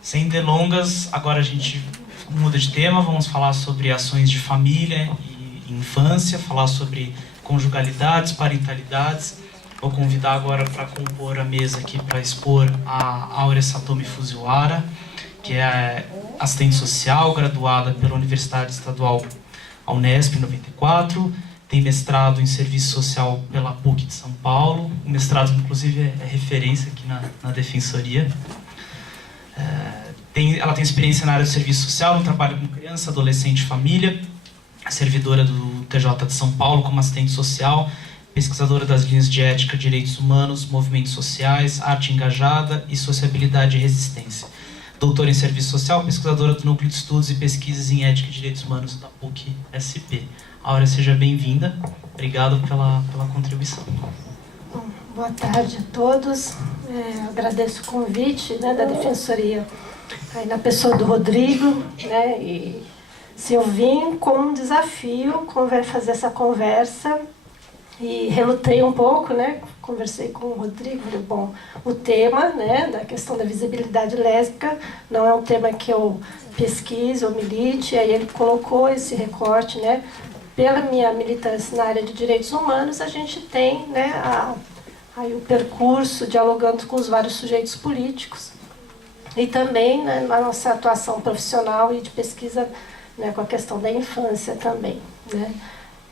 Sem delongas, agora a gente muda de tema, vamos falar sobre ações de família e infância, falar sobre conjugalidades, parentalidades. Vou convidar agora para compor a mesa aqui para expor a Áurea Satomi Fujiwara, que é assistente social, graduada pela Universidade Estadual Unesp em 94, tem mestrado em serviço social pela PUC de São Paulo, o mestrado inclusive é referência aqui na Defensoria. Ela tem experiência na área do serviço social, no trabalho com criança, adolescente e família, é servidora do TJ de São Paulo como assistente social, pesquisadora das linhas de ética, direitos humanos, movimentos sociais, arte engajada e sociabilidade e resistência. Doutora em serviço social, pesquisadora do Núcleo de Estudos e Pesquisas em Ética e Direitos Humanos da PUC-SP. Áurea, seja bem-vinda. Obrigado pela contribuição. Boa tarde a todos. Agradeço o convite, né, da Defensoria, aí na pessoa do Rodrigo, né, e se eu vim com um desafio fazer essa conversa e relutei um pouco, né, conversei com o Rodrigo, falei, bom, o tema, né, da questão da visibilidade lésbica não é um tema que eu pesquise ou milite, aí ele colocou esse recorte, né, pela minha militância na área de direitos humanos, a gente tem, né, aí o percurso dialogando com os vários sujeitos políticos e também, né, na nossa atuação profissional e de pesquisa, né, com a questão da infância também, né.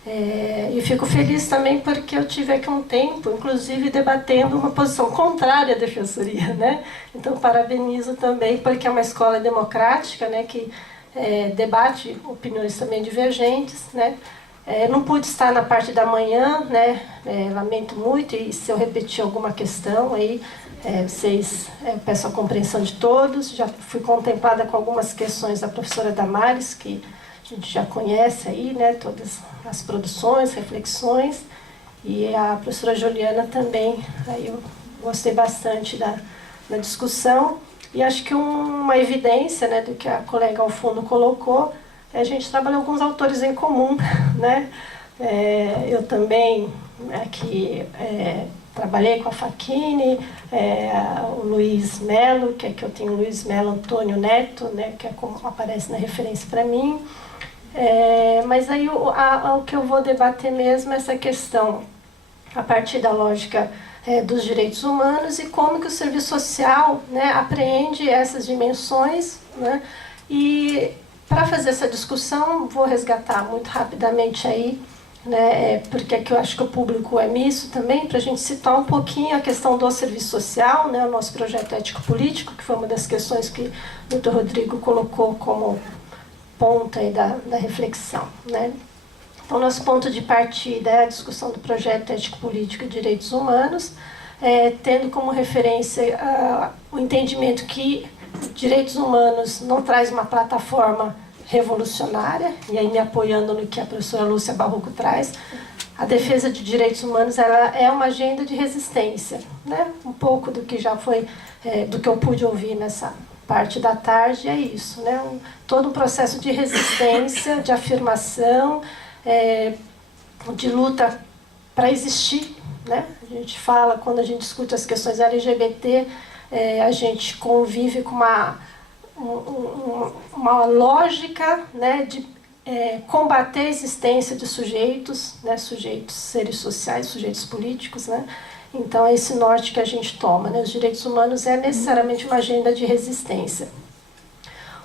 E fico feliz também porque eu tive aqui um tempo, inclusive, debatendo uma posição contrária à Defensoria, né. Então, parabenizo também porque é uma escola democrática, né, que debate opiniões também divergentes, né. Não pude estar na parte da manhã, né, lamento muito, e se eu repetir alguma questão, aí peço a compreensão de todos. Já fui contemplada com algumas questões da professora Damares, que a gente já conhece aí, né, todas as produções, reflexões, e a professora Juliana também, aí eu gostei bastante da discussão, e acho que uma evidência, né, do que a colega ao fundo colocou, a gente trabalha alguns autores em comum, né? Eu também aqui trabalhei com a Facchini, o Luiz Melo, que eu tenho o Luiz Melo Antônio Neto, né, que é como aparece na referência para mim. Mas aí o que eu vou debater mesmo é essa questão, a partir da lógica dos direitos humanos e como que o serviço social, né, apreende essas dimensões, né, e para fazer essa discussão, vou resgatar muito rapidamente aí, né, porque aqui eu acho que o público é misto também, para a gente citar um pouquinho a questão do serviço social, né, o nosso projeto ético-político, que foi uma das questões que o Dr. Rodrigo colocou como ponto aí da reflexão, né. Então, nosso ponto de partida é a discussão do projeto ético-político e direitos humanos, tendo como referência o entendimento que direitos humanos não traz uma plataforma revolucionária, e aí me apoiando no que a professora Lúcia Barroco traz, a defesa de direitos humanos ela é uma agenda de resistência, né? Um pouco do que já foi, do que eu pude ouvir nessa parte da tarde, é isso, né? Todo um processo de resistência, de afirmação, de luta para existir, né? A gente fala, quando a gente discute as questões LGBT, a gente convive com uma lógica, né, de combater a existência de sujeitos, né, sujeitos, seres sociais, sujeitos políticos, né? Então é esse norte que a gente toma, né? Os direitos humanos é necessariamente uma agenda de resistência.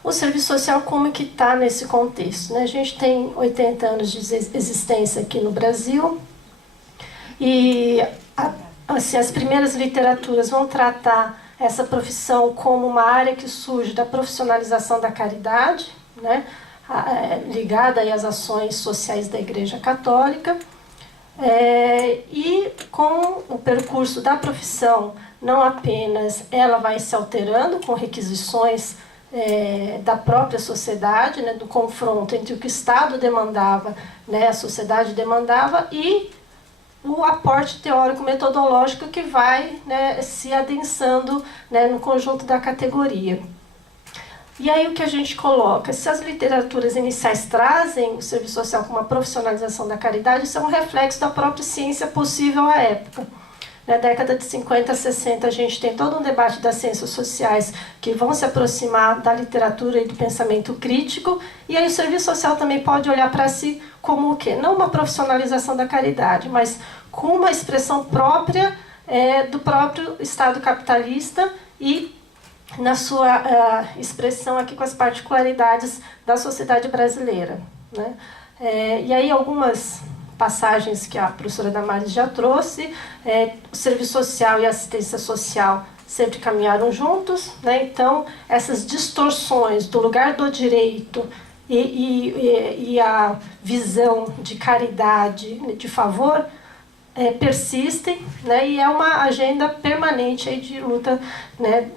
O serviço social como que está nesse contexto, né? A gente tem 80 anos de existência aqui no Brasil e assim, as primeiras literaturas vão tratar essa profissão como uma área que surge da profissionalização da caridade, né, ligada aí às ações sociais da Igreja Católica, e com o percurso da profissão, não apenas ela vai se alterando com requisições da própria sociedade, né, do confronto entre o que o Estado demandava, né, a sociedade demandava, e o aporte teórico-metodológico que vai, né, se adensando, né, no conjunto da categoria. E aí o que a gente coloca? Se as literaturas iniciais trazem o serviço social como uma profissionalização da caridade, isso é um reflexo da própria ciência possível à época. Na década de 50, 60, a gente tem todo um debate das ciências sociais que vão se aproximar da literatura e do pensamento crítico, e aí o serviço social também pode olhar para si como o quê? Não uma profissionalização da caridade, mas com uma expressão própria do próprio Estado capitalista e na sua expressão aqui com as particularidades da sociedade brasileira, né? E aí algumas passagens que a professora Damares já trouxe, o serviço social e a assistência social sempre caminharam juntos, né? Então essas distorções do lugar do direito e a visão de caridade, de favor, persistem, né? E é uma agenda permanente aí de luta, né?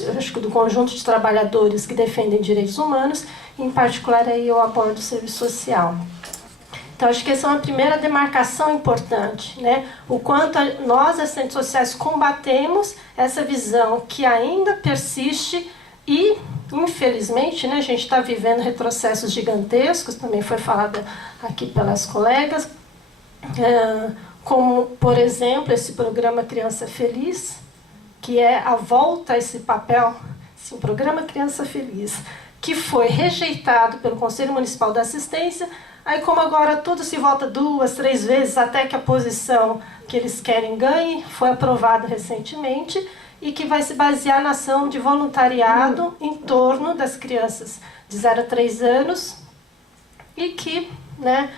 Eu acho que do conjunto de trabalhadores que defendem direitos humanos, em particular aí eu abordo o serviço social. Então, acho que essa é uma primeira demarcação importante, né? O quanto nós, assistentes sociais, combatemos essa visão que ainda persiste e, infelizmente, né, a gente está vivendo retrocessos gigantescos, também foi falado aqui pelas colegas, como, por exemplo, esse programa Criança Feliz, que é a volta a esse papel, esse programa Criança Feliz, que foi rejeitado pelo Conselho Municipal da Assistência. Aí, como agora tudo se volta 2, 3 vezes até que a posição que eles querem ganhe, foi aprovado recentemente, e que vai se basear na ação de voluntariado em torno das crianças de 0 a 3 anos, e que, né,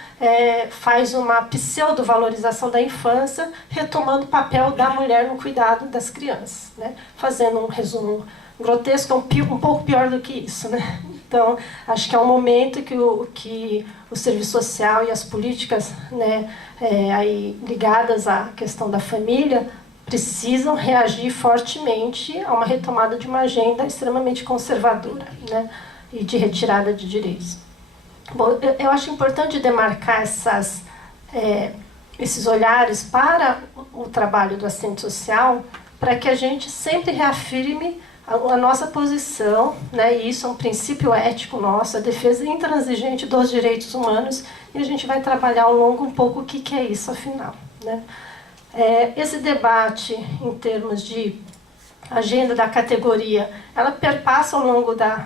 faz uma pseudo-valorização da infância, retomando o papel da mulher no cuidado das crianças, né? Fazendo um resumo grotesco, um pouco pior do que isso, né? Então, acho que é um momento que o serviço social e as políticas, né, aí ligadas à questão da família precisam reagir fortemente a uma retomada de uma agenda extremamente conservadora, né, e de retirada de direitos. Bom, eu acho importante demarcar esses olhares para o trabalho do assistente social, para que a gente sempre reafirme a nossa posição, né, e isso é um princípio ético nosso, a defesa intransigente dos direitos humanos, e a gente vai trabalhar ao longo um pouco o que é isso, afinal, né? Esse debate, em termos de agenda da categoria, ela perpassa ao longo da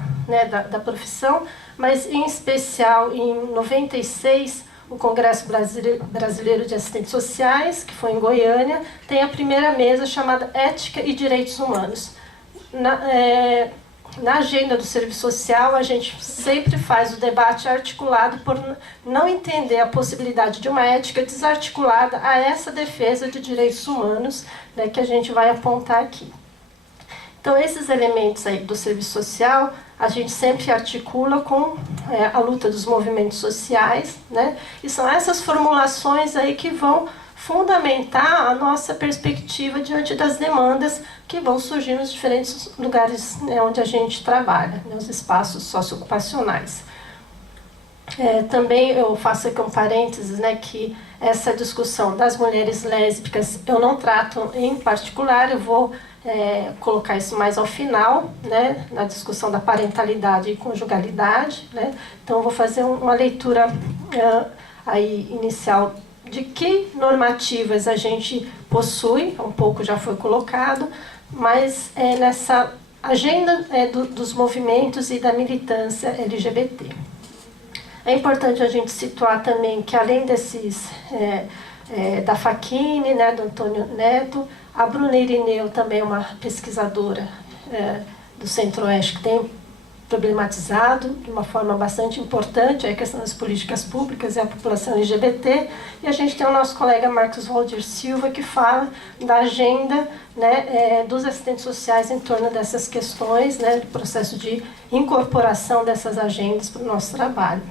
profissão, mas em especial em 96, o Congresso Brasileiro de Assistentes Sociais, que foi em Goiânia, tem a primeira mesa chamada Ética e Direitos Humanos. Na agenda do serviço social, a gente sempre faz o debate articulado por não entender a possibilidade de uma ética desarticulada a essa defesa de direitos humanos, né, que a gente vai apontar aqui. Então, esses elementos aí do serviço social, a gente sempre articula com a luta dos movimentos sociais, né? E são essas formulações aí que vão fundamentar a nossa perspectiva diante das demandas que vão surgir nos diferentes lugares, né, onde a gente trabalha, né, os espaços socioocupacionais. Também eu faço aqui um parênteses, né, que essa discussão das mulheres lésbicas eu não trato em particular, eu vou colocar isso mais ao final, né, na discussão da parentalidade e conjugalidade, né. Então eu vou fazer uma leitura aí inicial de que normativas a gente possui, um pouco já foi colocado, mas nessa agenda dos movimentos e da militância LGBT. É importante a gente situar também que, além desses, da Facchini, né, do Antônio Neto, a Bruna Irineu também é uma pesquisadora do Centro-Oeste que tem problematizado de uma forma bastante importante a questão das políticas públicas e a população LGBT, e a gente tem o nosso colega Marcos Valdir Silva, que fala da agenda, né, dos assistentes sociais em torno dessas questões, né, do processo de incorporação dessas agendas para o nosso trabalho.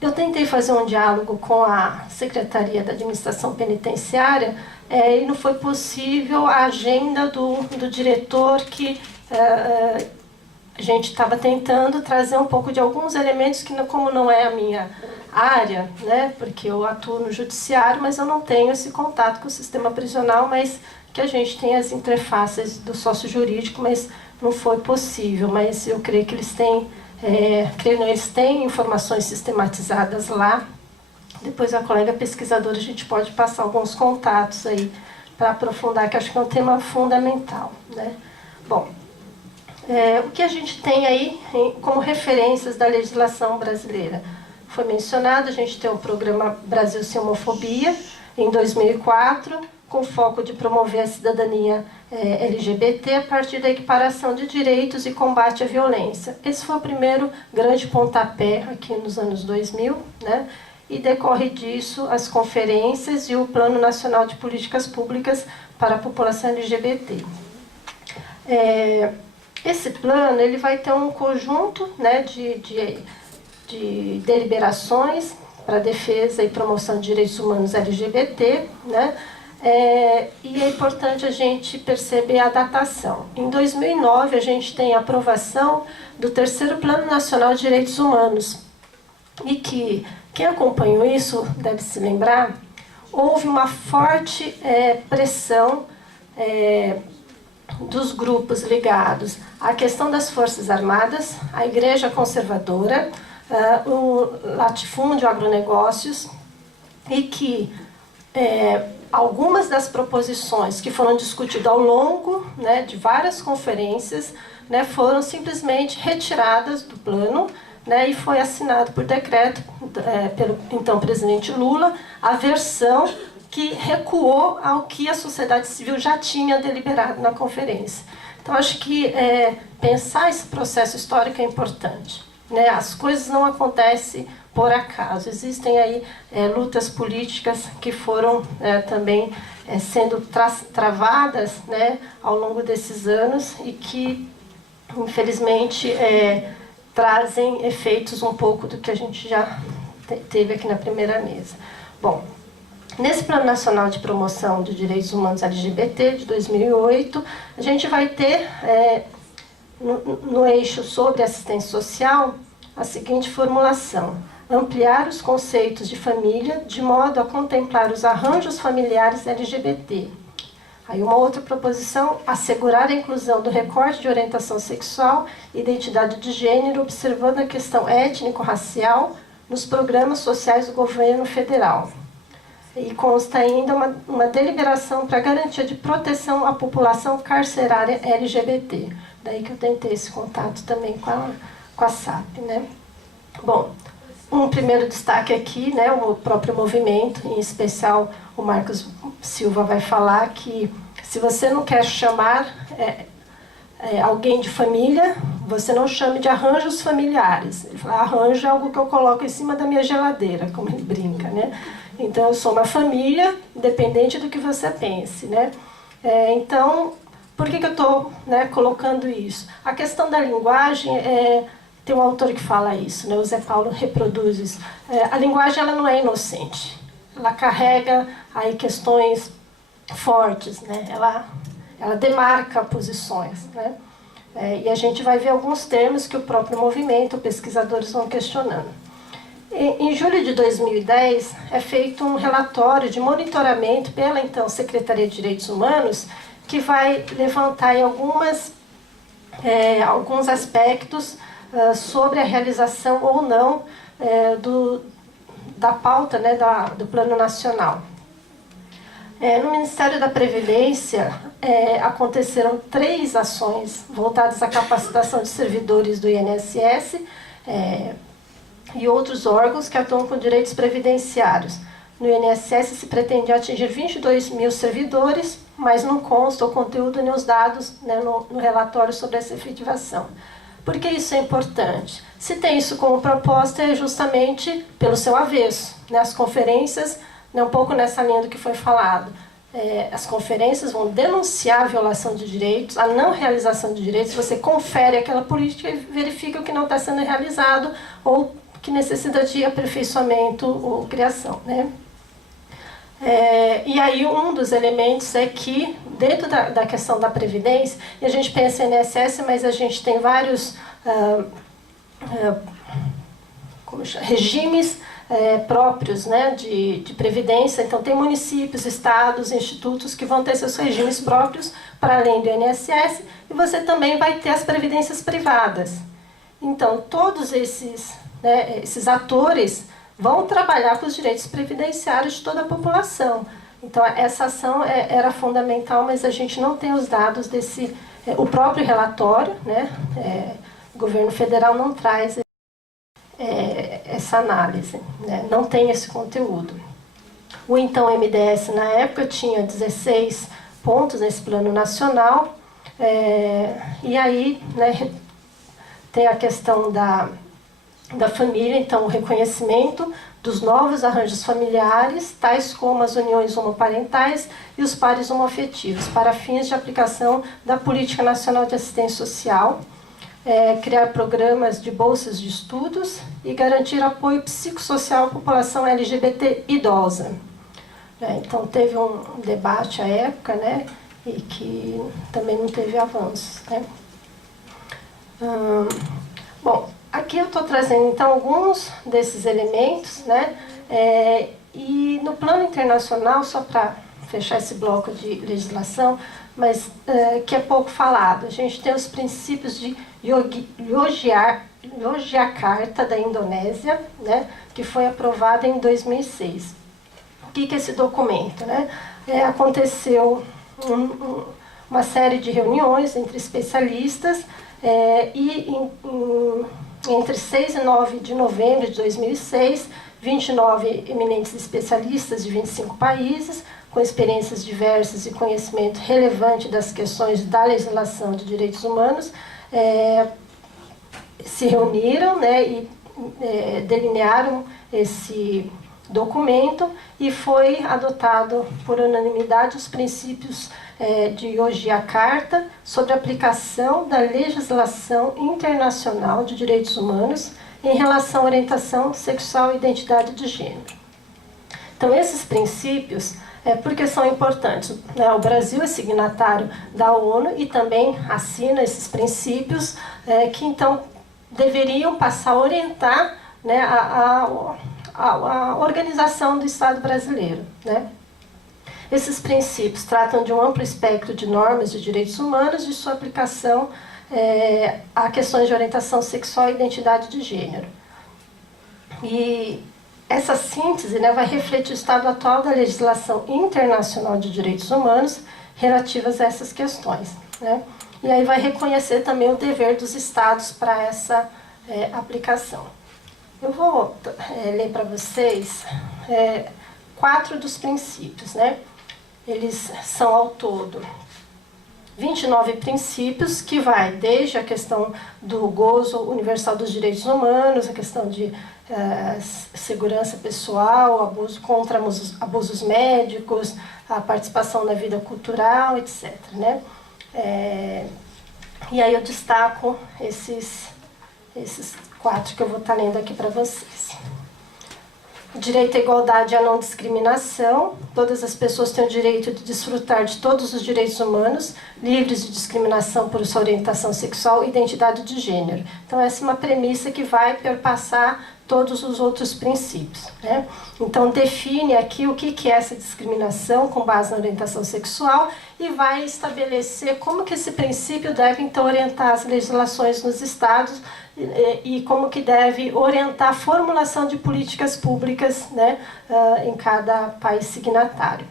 Eu tentei fazer um diálogo com a Secretaria da Administração Penitenciária, e não foi possível a agenda do diretor, que a gente estava tentando trazer um pouco de alguns elementos que, como não é a minha área, né, porque eu atuo no judiciário, mas eu não tenho esse contato com o sistema prisional, mas que a gente tem as interfaces do sócio jurídico, mas não foi possível. Mas eu creio que eles têm, eles têm informações sistematizadas lá. Depois a colega pesquisadora, a gente pode passar alguns contatos aí para aprofundar, que acho que é um tema fundamental, né? Bom, o que a gente tem aí como referências da legislação brasileira? Foi mencionado, a gente tem o programa Brasil Sem Homofobia, em 2004, com foco de promover a cidadania LGBT a partir da equiparação de direitos e combate à violência. Esse foi o primeiro grande pontapé aqui nos anos 2000, né? E decorre disso as conferências e o Plano Nacional de Políticas Públicas para a População LGBT. Esse plano ele vai ter um conjunto, né, de deliberações para a defesa e promoção de direitos humanos LGBT, né? E é importante a gente perceber a datação. Em 2009, a gente tem a aprovação do terceiro Plano Nacional de Direitos Humanos, e que quem acompanhou isso deve se lembrar, houve uma forte pressão dos grupos ligados à questão das Forças Armadas, à Igreja Conservadora, o latifúndio, agronegócios, e que algumas das proposições que foram discutidas ao longo, né, de várias conferências, né, foram simplesmente retiradas do plano, né, e foi assinado por decreto pelo então presidente Lula a versão que recuou ao que a sociedade civil já tinha deliberado na conferência. Então, acho que pensar esse processo histórico é importante, né? As coisas não acontecem por acaso. Existem aí lutas políticas que foram também sendo travadas, né, ao longo desses anos e que, infelizmente, trazem efeitos um pouco do que a gente já teve aqui na primeira mesa. Bom, nesse Plano Nacional de Promoção de Direitos Humanos LGBT, de 2008, a gente vai ter, no eixo sobre assistência social, a seguinte formulação: ampliar os conceitos de família de modo a contemplar os arranjos familiares LGBT. Aí uma outra proposição: assegurar a inclusão do recorte de orientação sexual e identidade de gênero, observando a questão étnico-racial nos programas sociais do governo federal. E consta ainda uma deliberação para garantia de proteção à população carcerária LGBT. Daí que eu tentei esse contato também com a SAP, né? Bom, um primeiro destaque aqui, né, o próprio movimento, em especial o Marcos Silva vai falar que se você não quer chamar alguém de família, você não chame de arranjos familiares. Ele fala: arranjo é algo que eu coloco em cima da minha geladeira, como ele brinca, né? Então, eu sou uma família, independente do que você pense, né? Então, por que eu estou, né, colocando isso? A questão da linguagem, tem um autor que fala isso, né? O Zé Paulo reproduz isso. A linguagem ela não é inocente. Ela carrega aí questões fortes, né? Ela demarca posições, né? E a gente vai ver alguns termos que o próprio movimento, pesquisadores vão questionando. Em julho de 2010, é feito um relatório de monitoramento pela, então, Secretaria de Direitos Humanos, que vai levantar aí alguns aspectos sobre a realização ou não da pauta, né, do Plano Nacional. No Ministério da Previdência, aconteceram 3 ações voltadas à capacitação de servidores do INSS, e outros órgãos que atuam com direitos previdenciários. No INSS se pretende atingir 22 mil servidores, mas não consta o conteúdo nem os dados, né, no relatório sobre essa efetivação. Por que isso é importante? Se tem isso como proposta, é justamente pelo seu avesso, né? As conferências, né, um pouco nessa linha do que foi falado, as conferências vão denunciar a violação de direitos, a não realização de direitos, você confere aquela política e verifica o que não está sendo realizado ou que necessita de aperfeiçoamento ou criação, né? E aí um dos elementos é que, dentro da questão da Previdência, e a gente pensa em INSS, mas a gente tem vários regimes próprios, né, de previdência. Então, tem municípios, estados, institutos que vão ter seus regimes próprios para além do INSS, e você também vai ter as previdências privadas. Então, todos esses atores vão trabalhar com os direitos previdenciários de toda a população. Então, essa ação era fundamental, mas a gente não tem os dados desse... o próprio relatório, né, o governo federal não traz essa análise, né, não tem esse conteúdo. O então MDS, na época, tinha 16 pontos nesse plano nacional, e aí, né, tem a questão da família, então o reconhecimento dos novos arranjos familiares, tais como as uniões homoparentais e os pares homoafetivos, para fins de aplicação da Política Nacional de Assistência Social, criar programas de bolsas de estudos e garantir apoio psicossocial à população LGBT idosa. Então teve um debate à época, né, e que também não teve avanços, né. Bom, aqui eu estou trazendo, então, alguns desses elementos, né, e no plano internacional, só para fechar esse bloco de legislação, mas que é pouco falado, a gente tem os princípios de Yogyakarta, da Indonésia, né, que foi aprovado em 2006. O que é esse documento, né? Aconteceu uma série de reuniões entre especialistas, e entre 6 e 9 de novembro de 2006, 29 eminentes especialistas de 25 países, com experiências diversas e conhecimento relevante das questões da legislação de direitos humanos, se reuniram, né, e delinearam esse documento, e foi adotado por unanimidade os princípios de Yogyakarta sobre a aplicação da legislação internacional de direitos humanos em relação à orientação sexual e identidade de gênero. Então, esses princípios, porque são importantes, né? O Brasil é signatário da ONU e também assina esses princípios, que então deveriam passar a orientar, né, a organização do Estado brasileiro, né? Esses princípios tratam de um amplo espectro de normas de direitos humanos e sua aplicação a questões de orientação sexual e identidade de gênero. E essa síntese, né, vai refletir o estado atual da legislação internacional de direitos humanos relativas a essas questões, né? E aí vai reconhecer também o dever dos estados para essa aplicação. Eu vou ler para vocês 4 dos princípios, né? Eles são ao todo 29 princípios, que vai desde a questão do gozo universal dos direitos humanos, a questão de segurança pessoal, abuso contra abusos médicos, a participação na vida cultural, etc., né? E aí eu destaco esses 4 que eu vou estar lendo aqui para vocês. Direito à igualdade e à não discriminação. Todas as pessoas têm o direito de desfrutar de todos os direitos humanos, livres de discriminação por sua orientação sexual e identidade de gênero. Então, essa é uma premissa que vai perpassar todos os outros princípios, né? Então, define aqui o que é essa discriminação com base na orientação sexual e vai estabelecer como que esse princípio deve, então, orientar as legislações nos estados e como que deve orientar a formulação de políticas públicas, né, em cada país signatário.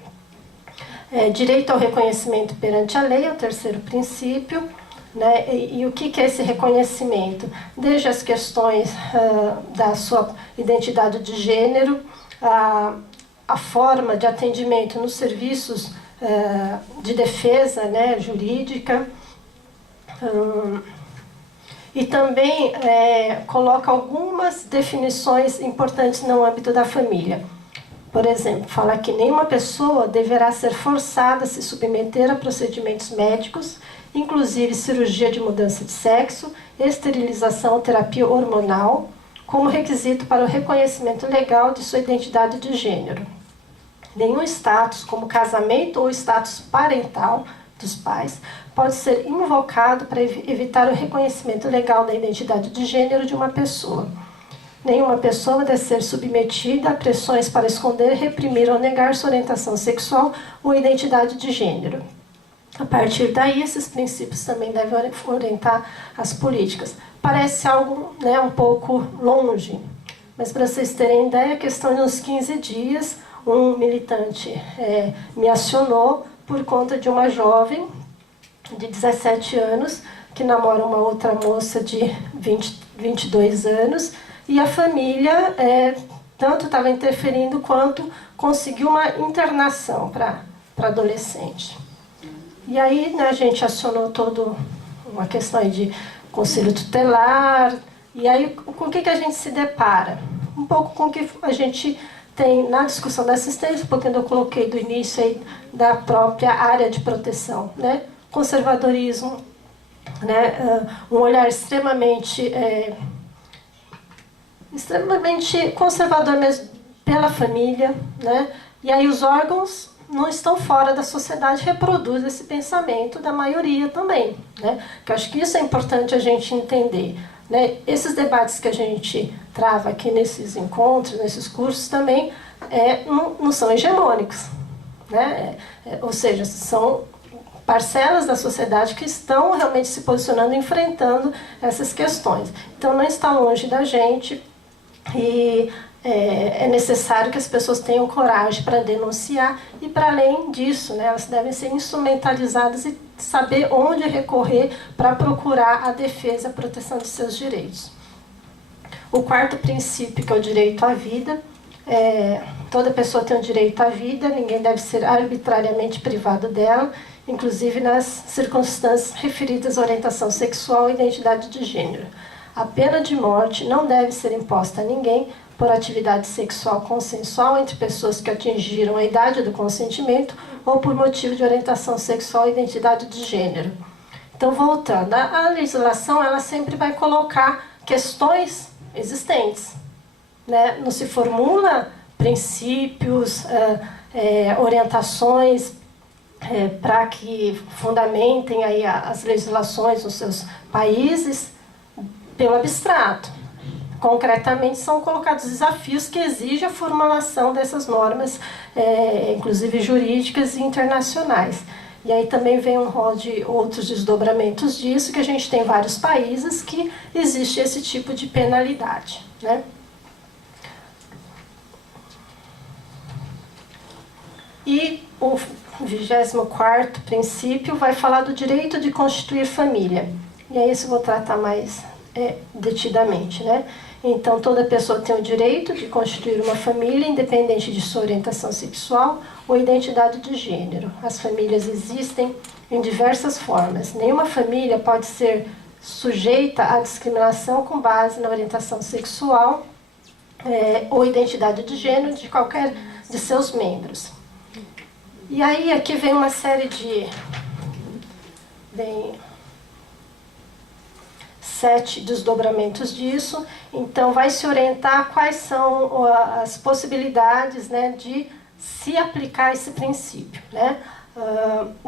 Direito ao reconhecimento perante a lei é o terceiro princípio, né, e o que é esse reconhecimento? Desde as questões da sua identidade de gênero, a forma de atendimento nos serviços de defesa, né, jurídica, e também coloca algumas definições importantes no âmbito da família. Por exemplo, fala que nenhuma pessoa deverá ser forçada a se submeter a procedimentos médicos, inclusive cirurgia de mudança de sexo, esterilização ou terapia hormonal, como requisito para o reconhecimento legal de sua identidade de gênero. Nenhum status, como casamento ou status parental dos pais, pode ser invocado para evitar o reconhecimento legal da identidade de gênero de uma pessoa. Nenhuma pessoa deve ser submetida a pressões para esconder, reprimir ou negar sua orientação sexual ou identidade de gênero. A partir daí, esses princípios também devem orientar as políticas. Parece algo, né, um pouco longe, mas para vocês terem ideia, a questão de uns 15 dias, um militante me acionou por conta de uma jovem de 17 anos que namora uma outra moça de 22 anos, e a família tanto estava interferindo quanto conseguiu uma internação para adolescente. E aí, né, a gente acionou toda uma questão aí de conselho tutelar, e aí com o que a gente se depara? Um pouco com o que a gente tem na discussão da assistência, porque eu coloquei do início aí da própria área de proteção, né? Conservadorismo, né? Um olhar extremamente conservador mesmo pela família, né? E aí os órgãos não estão fora da sociedade, reproduzem esse pensamento da maioria também, né? Que eu acho que isso é importante a gente entender, né? Esses debates que a gente trava aqui nesses encontros, nesses cursos também não são hegemônicos, né? Ou seja, são parcelas da sociedade que estão realmente se posicionando, enfrentando essas questões. Então não está longe da gente, e é necessário que as pessoas tenham coragem para denunciar, e para além disso, né, elas devem ser instrumentalizadas e saber onde recorrer para procurar a defesa e a proteção de seus direitos. O quarto princípio, que é o direito à vida, toda pessoa tem o direito à vida, ninguém deve ser arbitrariamente privado dela, inclusive nas circunstâncias referidas à orientação sexual e identidade de gênero. A pena de morte não deve ser imposta a ninguém por atividade sexual consensual entre pessoas que atingiram a idade do consentimento ou por motivo de orientação sexual e identidade de gênero. Então, voltando, a legislação ela sempre vai colocar questões existentes, né? Não se formula princípios, orientações para que fundamentem aí as legislações nos seus países pelo abstrato. Concretamente, são colocados desafios que exigem a formulação dessas normas, inclusive jurídicas e internacionais. E aí também vem um rol de outros desdobramentos disso, que a gente tem vários países que existe esse tipo de penalidade, né? E o 24º princípio vai falar do direito de constituir família. E aí isso eu vou tratar mais detidamente, né? Então, toda pessoa tem o direito de constituir uma família, independente de sua orientação sexual ou identidade de gênero. As famílias existem em diversas formas. Nenhuma família pode ser sujeita à discriminação com base na orientação sexual ou identidade de gênero de qualquer de seus membros. E aí, aqui vem uma série de 7 desdobramentos disso. Então, vai se orientar quais são as possibilidades, né, de se aplicar esse princípio, né?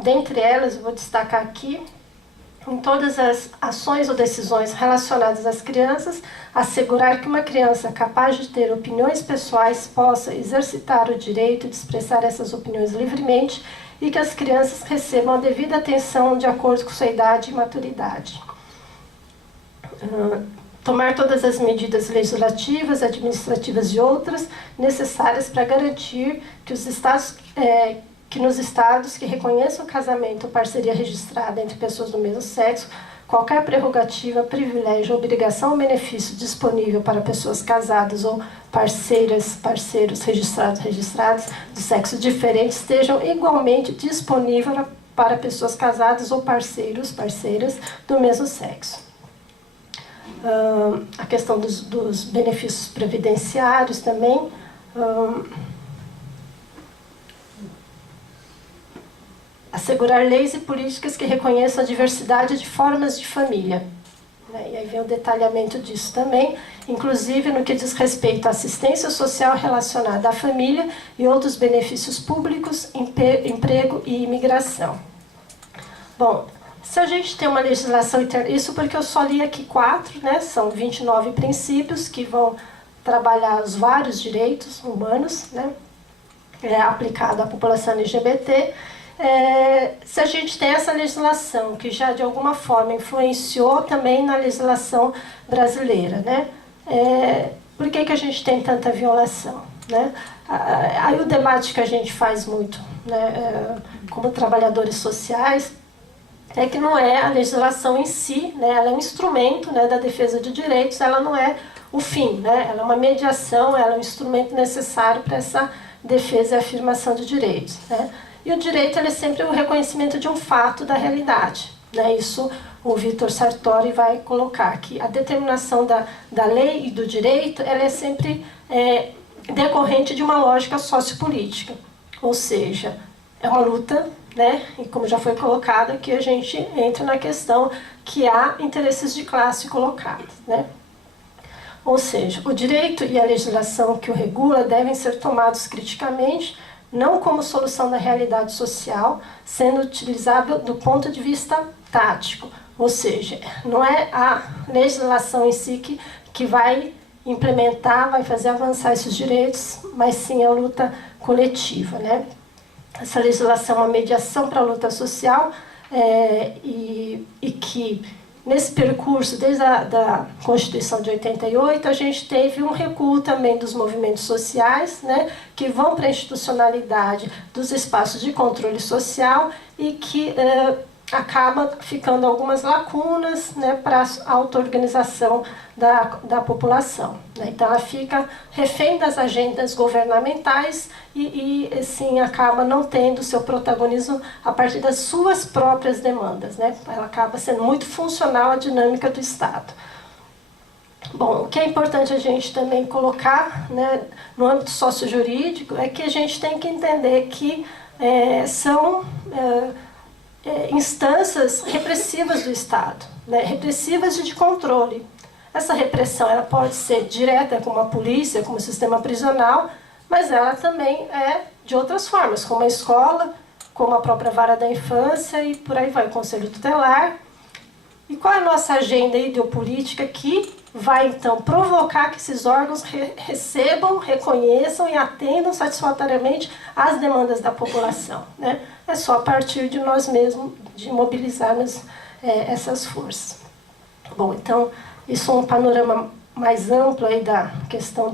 Dentre elas, eu vou destacar aqui, em todas as ações ou decisões relacionadas às crianças, assegurar que uma criança capaz de ter opiniões pessoais possa exercitar o direito de expressar essas opiniões livremente e que as crianças recebam a devida atenção de acordo com sua idade e maturidade. Tomar todas as medidas legislativas, administrativas e outras necessárias para garantir que os estados, que nos estados que reconheçam o casamento ou parceria registrada entre pessoas do mesmo sexo, qualquer prerrogativa, privilégio, obrigação ou benefício disponível para pessoas casadas ou parceiros registrados de sexo diferente estejam igualmente disponíveis para pessoas casadas ou parceiras do mesmo sexo. A questão dos benefícios previdenciários também. Assegurar leis e políticas que reconheçam a diversidade de formas de família. E aí vem o detalhamento disso também, inclusive no que diz respeito à assistência social relacionada à família e outros benefícios públicos, emprego e imigração. Bom, se a gente tem uma legislação interna, isso porque eu só li aqui 4, né, são 29 princípios que vão trabalhar os vários direitos humanos, né, aplicado à população LGBT, se a gente tem essa legislação que já de alguma forma influenciou também na legislação brasileira, né? Por que a gente tem tanta violação, né? Aí o debate que a gente faz muito, né, como trabalhadores sociais, é que não é a legislação em si, né, ela é um instrumento, né, da defesa de direitos, ela não é o fim, né, ela é uma mediação, ela é um instrumento necessário para essa defesa e afirmação de direitos, né? E o direito ele é sempre o reconhecimento de um fato da realidade, né? Isso o Vítor Sartori vai colocar, que a determinação da lei e do direito ela é sempre decorrente de uma lógica sociopolítica, ou seja, é uma luta, né? E como já foi colocado aqui, a gente entra na questão que há interesses de classe colocados, né? Ou seja, o direito e a legislação que o regula devem ser tomados criticamente, não como solução da realidade social, sendo utilizável do ponto de vista tático. Ou seja, não é a legislação em si que vai implementar, vai fazer avançar esses direitos, mas sim a luta coletiva, né? Essa legislação é uma mediação para a luta social e que nesse percurso, desde a Constituição de 88, a gente teve um recuo também dos movimentos sociais, né, que vão para a institucionalidade dos espaços de controle social e que acaba ficando algumas lacunas, né, para a auto-organização da população, né? Então ela fica refém das agendas governamentais e assim, acaba não tendo seu protagonismo a partir das suas próprias demandas, né? Ela acaba sendo muito funcional à dinâmica do Estado. Bom, o que é importante a gente também colocar, né, no âmbito sociojurídico é que a gente tem que entender que são instâncias repressivas do Estado, né, repressivas e de controle. Essa repressão ela pode ser direta, como a polícia, como o sistema prisional, mas ela também é de outras formas, como a escola, como a própria vara da infância e por aí vai, o conselho tutelar. E qual é a nossa agenda ideopolítica que vai, então, provocar que esses órgãos recebam, reconheçam e atendam satisfatoriamente às demandas da população, né? É só a partir de nós mesmos, de mobilizarmos essas forças. Bom, então, isso é um panorama mais amplo aí da questão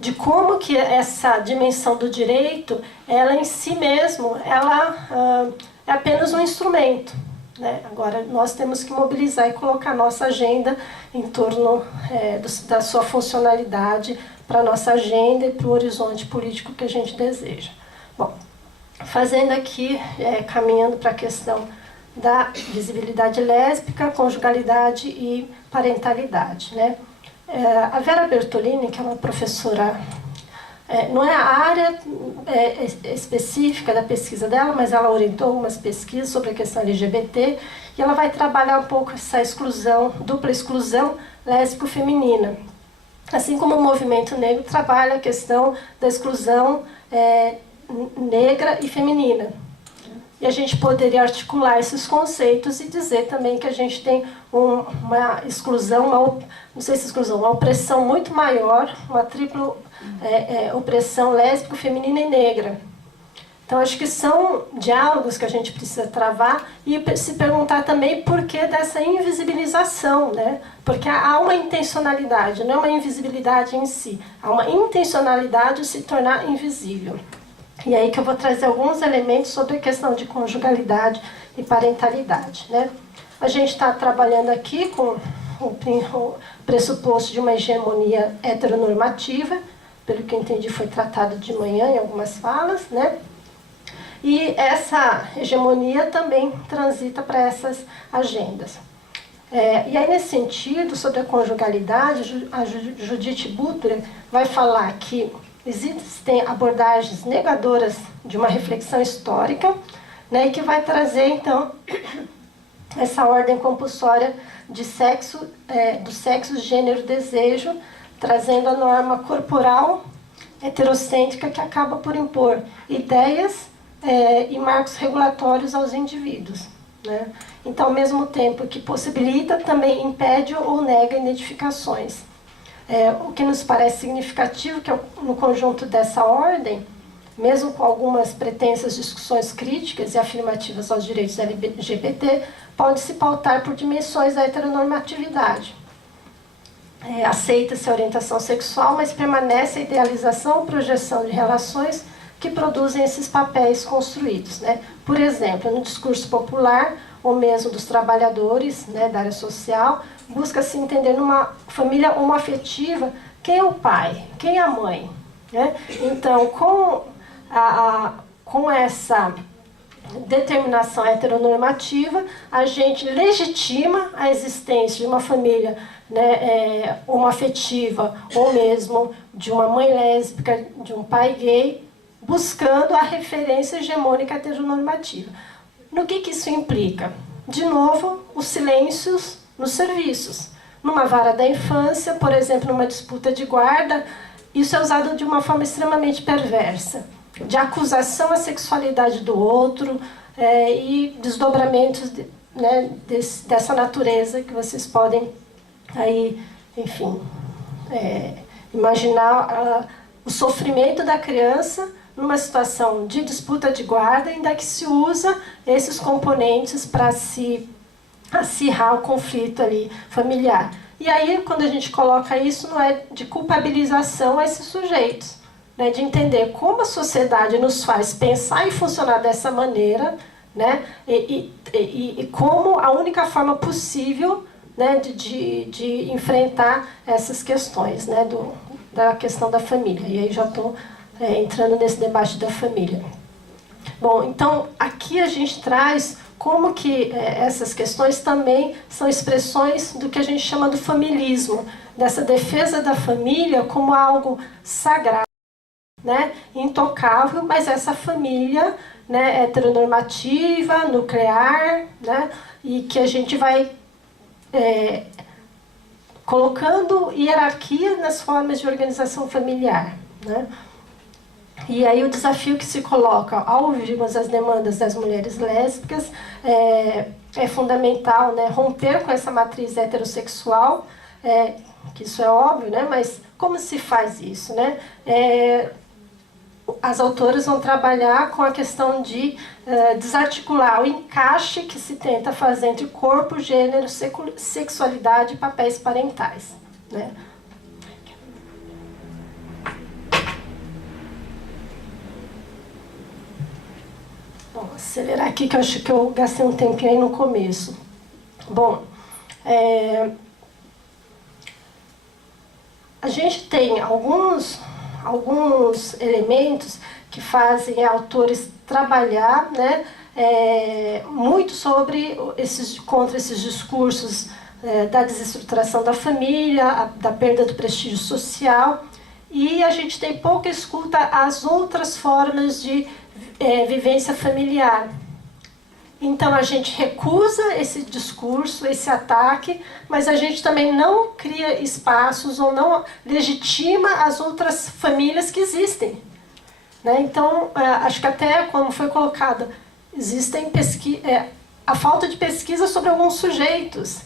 de como que essa dimensão do direito, ela em si mesmo, ela é apenas um instrumento, né? Agora, nós temos que mobilizar e colocar nossa agenda em torno da sua funcionalidade para a nossa agenda e para o horizonte político que a gente deseja. Bom, fazendo aqui, caminhando para a questão da visibilidade lésbica, conjugalidade e parentalidade, né? A Vera Bertolini, que é uma professora, não é a área específica da pesquisa dela, mas ela orientou algumas pesquisas sobre a questão LGBT e ela vai trabalhar um pouco essa exclusão, dupla exclusão lésbico-feminina. Assim como o movimento negro trabalha a questão da exclusão negra e feminina. E a gente poderia articular esses conceitos e dizer também que a gente tem uma exclusão, não sei se exclusão, uma opressão muito maior, uma tripla opressão lésbica, feminina e negra. Então, acho que são diálogos que a gente precisa travar e se perguntar também por que dessa invisibilização, né? Porque há uma intencionalidade, não é uma invisibilidade em si, há uma intencionalidade de se tornar invisível. E aí que eu vou trazer alguns elementos sobre a questão de conjugalidade e parentalidade, né? A gente está trabalhando aqui com o pressuposto de uma hegemonia heteronormativa, pelo que eu entendi foi tratado de manhã em algumas falas, né? E essa hegemonia também transita para essas agendas. E aí, nesse sentido, sobre a conjugalidade, a Judith Butler vai falar que existem abordagens negadoras de uma reflexão histórica, né, e que vai trazer, então, essa ordem compulsória de sexo, do sexo, gênero, desejo, trazendo a norma corporal heterocêntrica que acaba por impor ideias e marcos regulatórios aos indivíduos, né? Então, ao mesmo tempo que possibilita, também impede ou nega identificações. O que nos parece significativo que no conjunto dessa ordem, mesmo com algumas pretensas discussões críticas e afirmativas aos direitos LGBT, pode se pautar por dimensões da heteronormatividade. Aceita-se a orientação sexual, mas permanece a idealização ou projeção de relações que produzem esses papéis construídos, né? Por exemplo, no discurso popular, ou mesmo dos trabalhadores, né, da área social, busca-se entender numa família homoafetiva quem é o pai, quem é a mãe, né? Então, com essa determinação heteronormativa, a gente legitima a existência de uma família, né, homoafetiva, ou mesmo de uma mãe lésbica, de um pai gay, buscando a referência hegemônica heteronormativa. No que isso implica? De novo, os silêncios nos serviços. Numa vara da infância, por exemplo, numa disputa de guarda, isso é usado de uma forma extremamente perversa, de acusação à sexualidade do outro e desdobramentos né, dessa natureza que vocês podem aí, enfim, imaginar o sofrimento da criança numa situação de disputa de guarda, ainda que se usa esses componentes para se acirrar o conflito ali familiar. E aí, quando a gente coloca isso, não é de culpabilização a esses sujeitos, né, de entender como a sociedade nos faz pensar e funcionar dessa maneira, né, e como a única forma possível, né, de enfrentar essas questões, né, da questão da família. E aí já estou entrando nesse debate da família. Bom, então aqui a gente traz como que essas questões também são expressões do que a gente chama do familismo, dessa defesa da família como algo sagrado, né, intocável, mas essa família, né, heteronormativa, nuclear, né, e que a gente vai colocando hierarquia nas formas de organização familiar, né? E aí o desafio que se coloca ao ouvirmos as demandas das mulheres lésbicas é fundamental, né, romper com essa matriz heterossexual, que isso é óbvio, né, mas como se faz isso, né? As autoras vão trabalhar com a questão de desarticular o encaixe que se tenta fazer entre corpo, gênero, sexualidade e papéis parentais, né? Vou acelerar aqui, que eu acho que eu gastei um tempinho aí no começo. Bom, a gente tem alguns elementos que fazem autores trabalhar, né, muito contra esses discursos da desestruturação da família, da perda do prestígio social, e a gente tem pouca escuta às outras formas de vivência familiar. Então a gente recusa esse discurso, esse ataque, mas a gente também não cria espaços ou não legitima as outras famílias que existem, né? Então, acho que até como foi colocado, existem a falta de pesquisa sobre alguns sujeitos,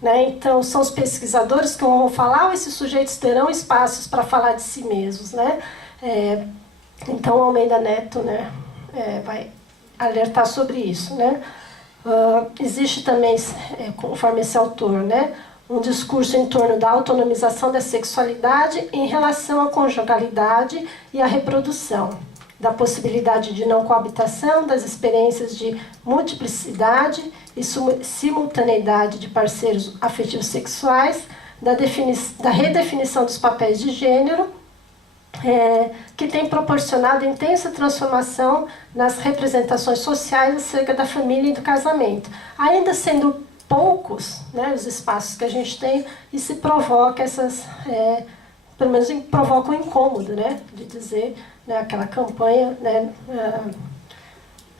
né? Então são os pesquisadores que vão falar, ou esses sujeitos terão espaços para falar de si mesmos, né? Então Almeida Neto, né, vai alertar sobre isso, né? Existe também, conforme esse autor, né, um discurso em torno da autonomização da sexualidade em relação à conjugalidade e à reprodução, da possibilidade de não coabitação, das experiências de multiplicidade e simultaneidade de parceiros afetivos sexuais, da redefinição dos papéis de gênero, que tem proporcionado intensa transformação nas representações sociais acerca da família e do casamento. Ainda sendo poucos, né, os espaços que a gente tem, e se provoca pelo menos provoca um incômodo, né, de dizer, né, aquela campanha, né,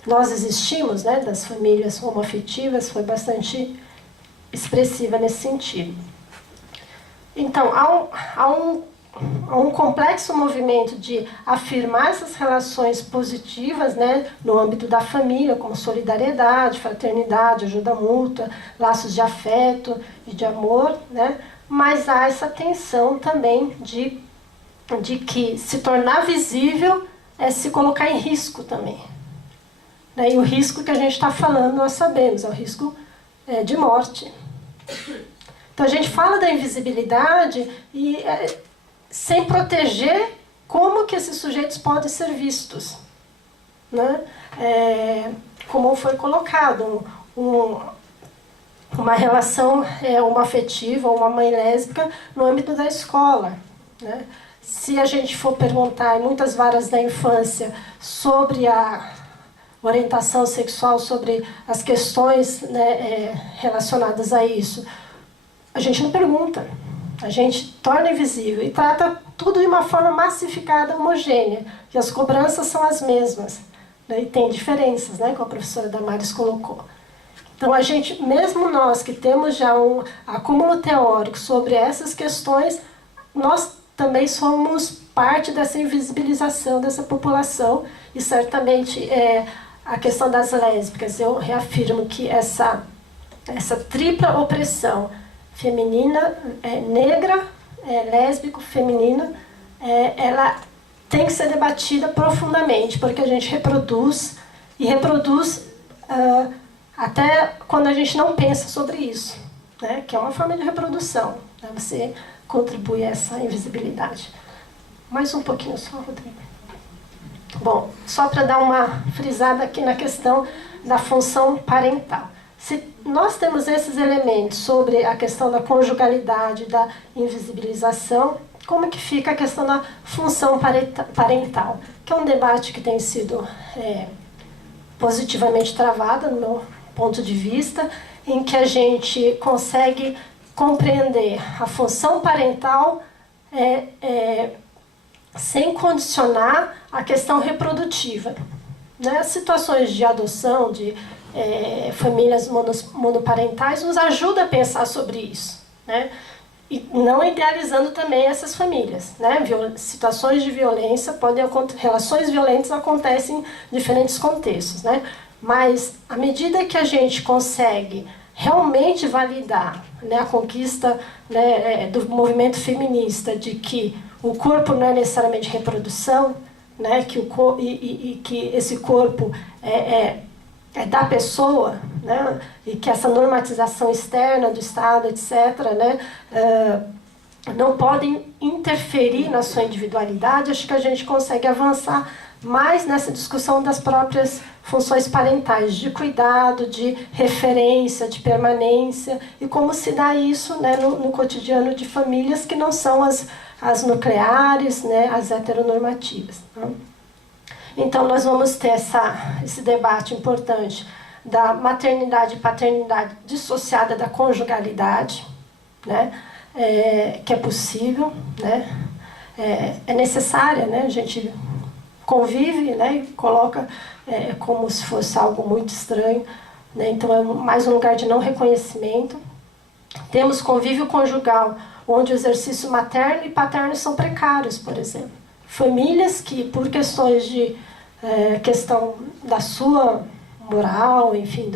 nós existimos, né, das famílias homoafetivas, foi bastante expressiva nesse sentido. Então, há um um complexo movimento de afirmar essas relações positivas, né, no âmbito da família, como solidariedade, fraternidade, ajuda mútua, laços de afeto e de amor, né, mas há essa tensão também de que se tornar visível é se colocar em risco também. Né, e o risco que a gente está falando, nós sabemos, é o risco de morte. Então a gente fala da invisibilidade e sem proteger como que esses sujeitos podem ser vistos, né? Como foi colocado, uma relação homoafetiva, uma mãe lésbica no âmbito da escola, né? Se a gente for perguntar em muitas varas da infância sobre a orientação sexual, sobre as questões, né, relacionadas a isso, a gente não pergunta. A gente torna invisível e trata tudo de uma forma massificada, homogênea, que as cobranças são as mesmas, né? E tem diferenças, né, como a professora Damares colocou. Então, a gente, mesmo nós que temos já um acúmulo teórico sobre essas questões, nós também somos parte dessa invisibilização dessa população e certamente a questão das lésbicas, eu reafirmo que essa tripla opressão feminina, negra, lésbico, feminina, ela tem que ser debatida profundamente, porque a gente reproduz, e reproduz até quando a gente não pensa sobre isso, né? Que é uma forma de reprodução, né? Você contribui a essa invisibilidade. Mais um pouquinho só, Rodrigo. Bom, só para dar uma frisada aqui na questão da função parental. Se nós temos esses elementos sobre a questão da conjugalidade, da invisibilização, como que fica a questão da função parental? Que é um debate que tem sido positivamente travado, no meu ponto de vista, em que a gente consegue compreender a função parental sem condicionar a questão reprodutiva. Né? As situações de adoção, de famílias monoparentais nos ajuda a pensar sobre isso, né? E não idealizando também essas famílias, né? Situações de violência podem acontecer, relações violentas acontecem em diferentes contextos, né? Mas à medida que a gente consegue realmente validar, né, a conquista, né, do movimento feminista de que o corpo não é necessariamente reprodução, né, que esse corpo é da pessoa, né, e que essa normatização externa do Estado, etc., né, não podem interferir na sua individualidade, acho que a gente consegue avançar mais nessa discussão das próprias funções parentais, de cuidado, de referência, de permanência, e como se dá isso, né, no cotidiano de famílias que não são as nucleares, né, as heteronormativas. Né? Então, nós vamos ter esse debate importante da maternidade e paternidade dissociada da conjugalidade, né? Que é possível, né? É necessária, né? A gente convive, né? E coloca como se fosse algo muito estranho, né? Então, é mais um lugar de não reconhecimento. Temos convívio conjugal, onde o exercício materno e paterno são precários, por exemplo. Famílias que, por questões de questão da sua moral, enfim,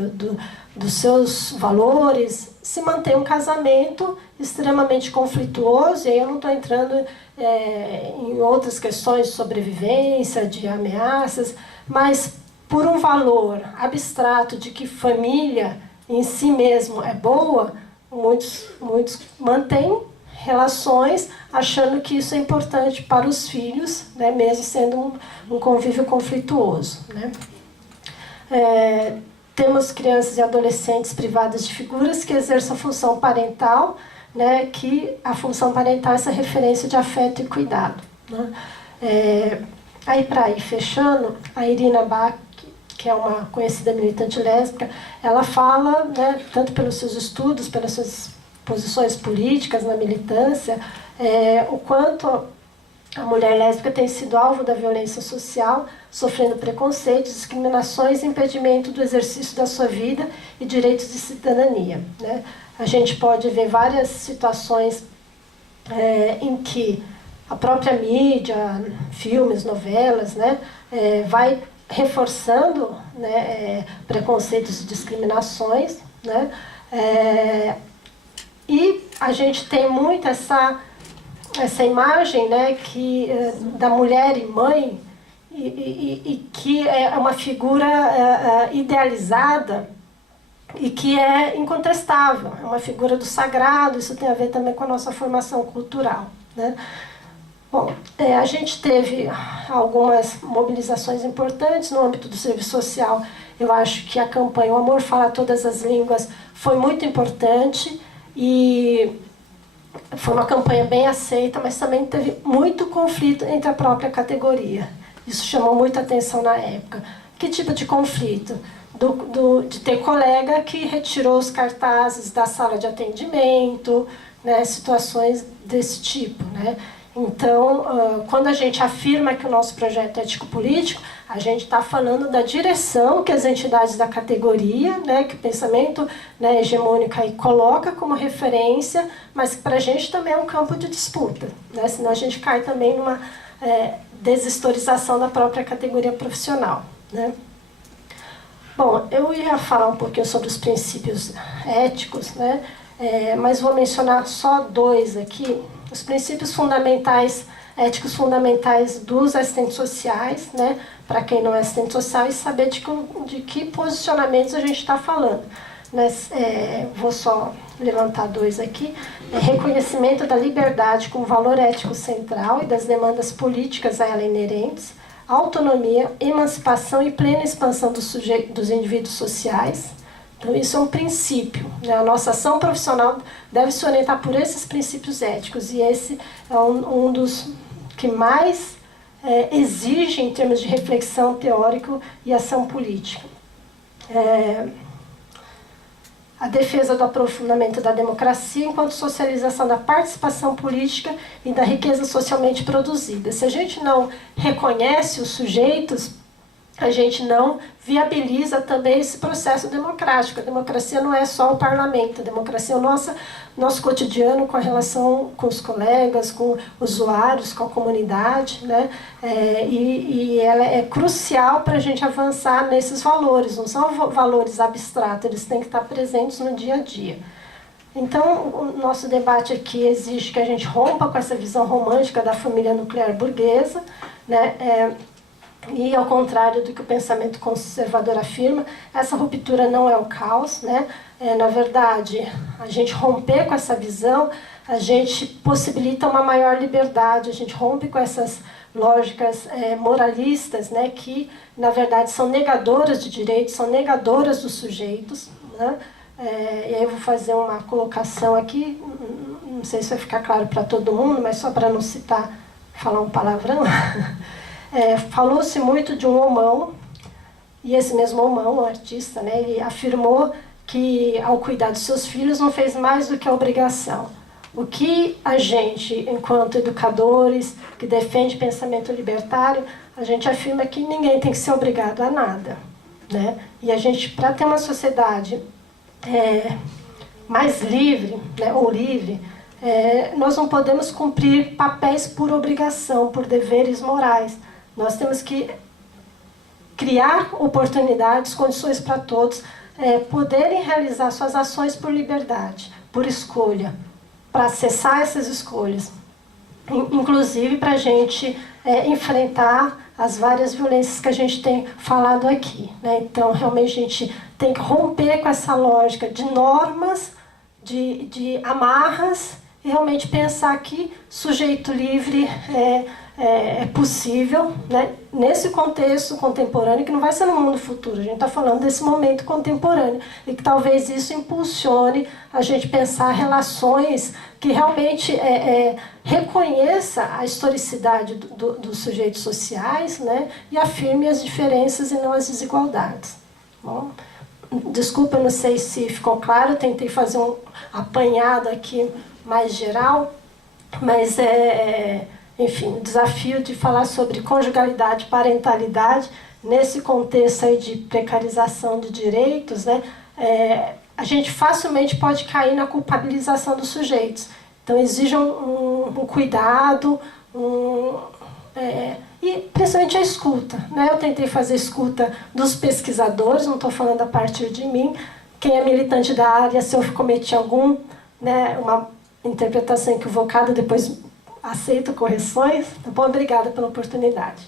dos seus valores, se mantém um casamento extremamente conflituoso, e aí eu não estou entrando em outras questões de sobrevivência, de ameaças, mas por um valor abstrato de que família em si mesmo é boa, muitos mantêm relações achando que isso é importante para os filhos, né, mesmo sendo um convívio conflituoso. Né? Temos crianças e adolescentes privadas de figuras que exercem a função parental, né, que a função parental é essa referência de afeto e cuidado. Né? Aí, para ir fechando, a Irina Bach, que é uma conhecida militante lésbica, ela fala, né, tanto pelos seus estudos, pelas suas posições políticas na militância, o quanto a mulher lésbica tem sido alvo da violência social, sofrendo preconceitos, discriminações e impedimento do exercício da sua vida e direitos de cidadania. Né? A gente pode ver várias situações em que a própria mídia, filmes, novelas, né, vai reforçando, né, preconceitos e discriminações, né, e a gente tem muito essa imagem, né, da mulher e mãe, e que é uma figura idealizada e que é incontestável, é uma figura do sagrado. Isso tem a ver também com a nossa formação cultural, né? Bom, a gente teve algumas mobilizações importantes no âmbito do serviço social. Eu acho que a campanha O Amor Fala Todas as Línguas foi muito importante e foi uma campanha bem aceita, mas também teve muito conflito entre a própria categoria. Isso chamou muita atenção na época. Que tipo de conflito? De ter colega que retirou os cartazes da sala de atendimento, né, situações desse tipo, né? Então, quando a gente afirma que o nosso projeto é ético-político, a gente está falando da direção que as entidades da categoria, né, que o pensamento, né, hegemônico aí coloca como referência, mas que para a gente também é um campo de disputa, né? Senão a gente cai também numa deshistorização da própria categoria profissional, né? Bom, eu ia falar um pouquinho sobre os princípios éticos, né? Mas vou mencionar só 2 aqui. Os princípios fundamentais, éticos fundamentais dos assistentes sociais, né? Para quem não é assistente social, e saber de que posicionamentos a gente está falando. Mas, vou só levantar 2 aqui. Reconhecimento da liberdade como valor ético central e das demandas políticas a ela inerentes. Autonomia, emancipação e plena expansão dos indivíduos sociais. Então, isso é um princípio, né? A nossa ação profissional deve se orientar por esses princípios éticos, e esse é um dos que mais exige em termos de reflexão teórica e ação política. A defesa do aprofundamento da democracia enquanto socialização da participação política e da riqueza socialmente produzida. Se a gente não reconhece os sujeitos, a gente não viabiliza também esse processo democrático. A democracia não é só o parlamento, a democracia é o nosso cotidiano com a relação com os colegas, com usuários, com a comunidade, né? E ela é crucial para a gente avançar nesses valores. Não são valores abstratos, eles têm que estar presentes no dia a dia. Então, o nosso debate aqui exige que a gente rompa com essa visão romântica da família nuclear burguesa, né? E, ao contrário do que o pensamento conservador afirma, essa ruptura não é o caos, né? Na verdade, a gente romper com essa visão, a gente possibilita uma maior liberdade, a gente rompe com essas lógicas moralistas, né? Que, na verdade, são negadoras de direitos, são negadoras dos sujeitos, né? E aí eu vou fazer uma colocação aqui, não sei se vai ficar claro para todo mundo, mas só para não citar, falar um palavrão. Falou-se muito de um homão, e esse mesmo homão, o artista, né, ele afirmou que, ao cuidar dos seus filhos, não fez mais do que a obrigação. O que a gente, enquanto educadores, que defende pensamento libertário, a gente afirma que ninguém tem que ser obrigado a nada, né? E a gente, para ter uma sociedade mais livre, né, ou livre, nós não podemos cumprir papéis por obrigação, por deveres morais. Nós temos que criar oportunidades, condições para todos poderem realizar suas ações por liberdade, por escolha, para acessar essas escolhas, inclusive para a gente enfrentar as várias violências que a gente tem falado aqui, né? Então, realmente, a gente tem que romper com essa lógica de normas, de amarras, e realmente pensar que sujeito livre é possível, né? Nesse contexto contemporâneo, que não vai ser no mundo futuro, a gente está falando desse momento contemporâneo, e que talvez isso impulsione a gente pensar relações que realmente reconheça a historicidade dos sujeitos sociais, né? E afirme as diferenças e não as desigualdades. Bom, desculpa, eu não sei se ficou claro, eu tentei fazer um apanhado aqui mais geral, mas enfim, o desafio de falar sobre conjugalidade e parentalidade nesse contexto aí de precarização de direitos, né? A gente facilmente pode cair na culpabilização dos sujeitos. Então, exige um cuidado, E principalmente a escuta, né? Eu tentei fazer escuta dos pesquisadores, não estou falando a partir de mim. Quem é militante da área, se eu cometi uma interpretação equivocada, depois aceito correções. Tá bom? Obrigada pela oportunidade.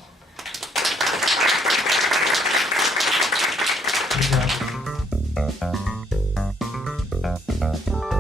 Obrigado.